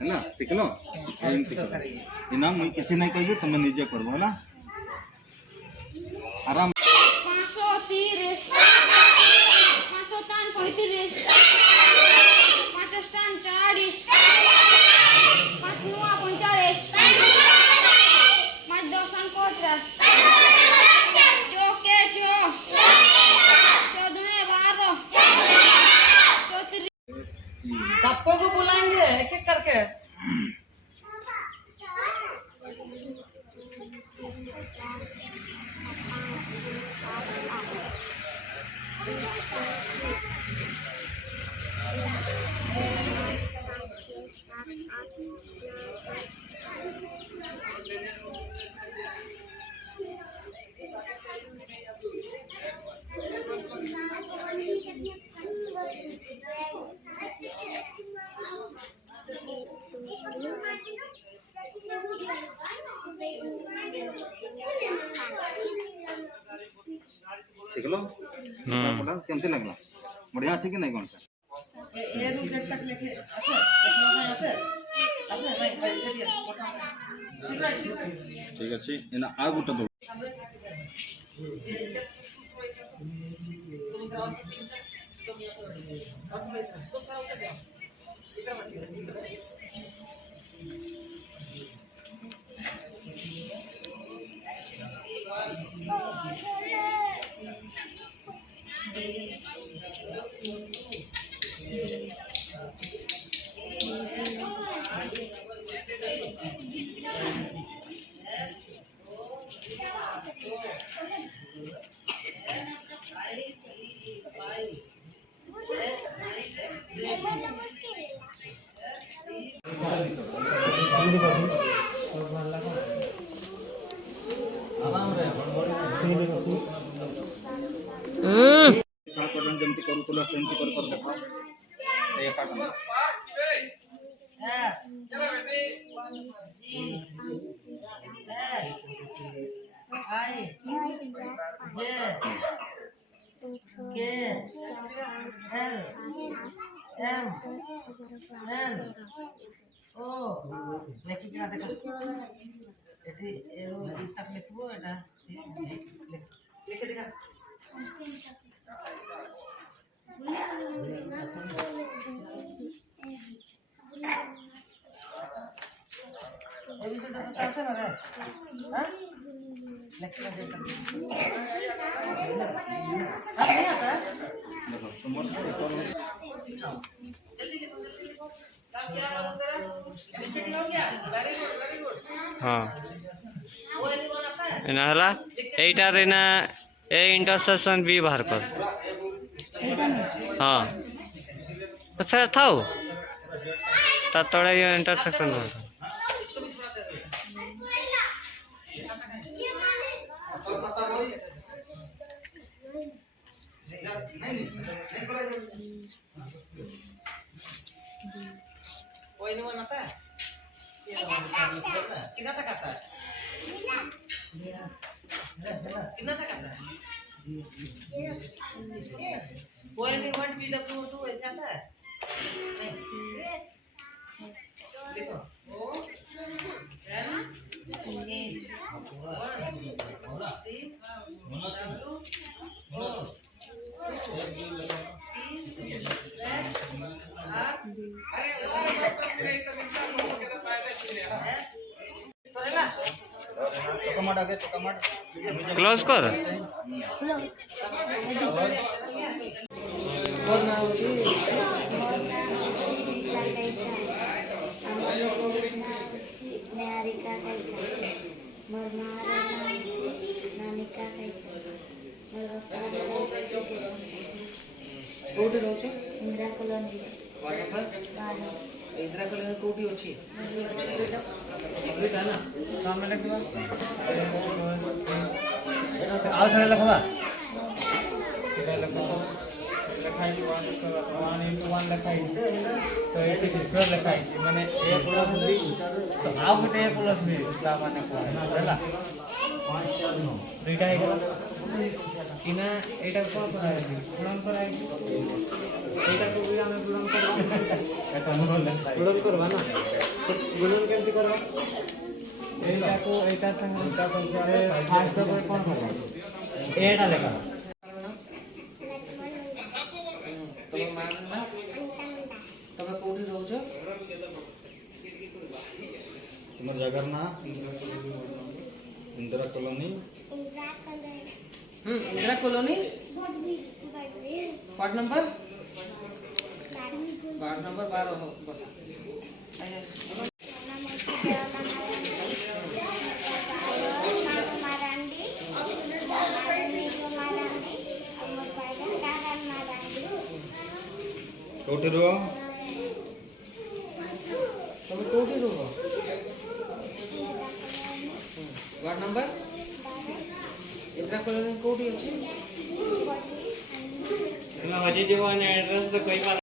है ना शिखल इना मुई किसी नहीं कहबी तुम निजे करबो है ना आराम 530 535 5 40 5 45 5 50 जो के जो 14 12 सबको को बुलाएंगे एक एक करके। शिखलो केमती लगला बढ़िया अच्छे कि नहीं कौन सा ये रूम जब तक लेके अच्छा देखलो है ऐसे ऐसे नहीं भाई दिया ठीक है ठीक इना आ गुटा दो जमती करू तुला सेमती कर देखा ये काट ना चलो बेटी आई जे के एल एम एन ओ लेखि क्या देखा एटी एरो तक लिखबो एटा लिखे देखा अभी तो कैसे ना रे हां लेक्चर देता अब नहीं आता देखो तुम जल्दी काम क्या तेरा एबिसिडी हो गया वेरी गुड हाँ वो एनी बनाता है एना हला एटा रेना ए इंटरसेक्शन बी बाहर कर हाँ अच्छा थाओ ता तोड़ा ये इंटरसेक्शन हो वो एनी बनाता है कितना तक आता है कितना तक आता है वो एनी 1 TW2 ऐसे आता है लिखो ओ एन ए 1 क्लोज कर कोठी रोचे इंदिरा कॉलोनी इंदिरा कॉलोनी कोठी अछि एटा ना सामने लिखबा आउ थरे लिखबा एटा लिखबा लिखाई 1 लिखाई तो एटी स्क्वायर लिखाई माने a प्लस b तो आउ गटे a प्लस b ला माने होला दुईटा हे इना एटा कोन कराय गुणन कराय एटा को भी हमें गुणन करबा एटा गुणन करबा ना गुणन केमती करवा एटाको एटा संख्या फास्ट पर कोन करवा एटा लेखा तब मान ना तब कोठी रहउछ तुम जगह ना Indira colony Indira colony ward number 12 हो बस कोठी रो तब कोठी रहो वार्ड नंबर इंदिरा कॉलोनी कोठी अछि हजे जो एड्रेस तो कोई बात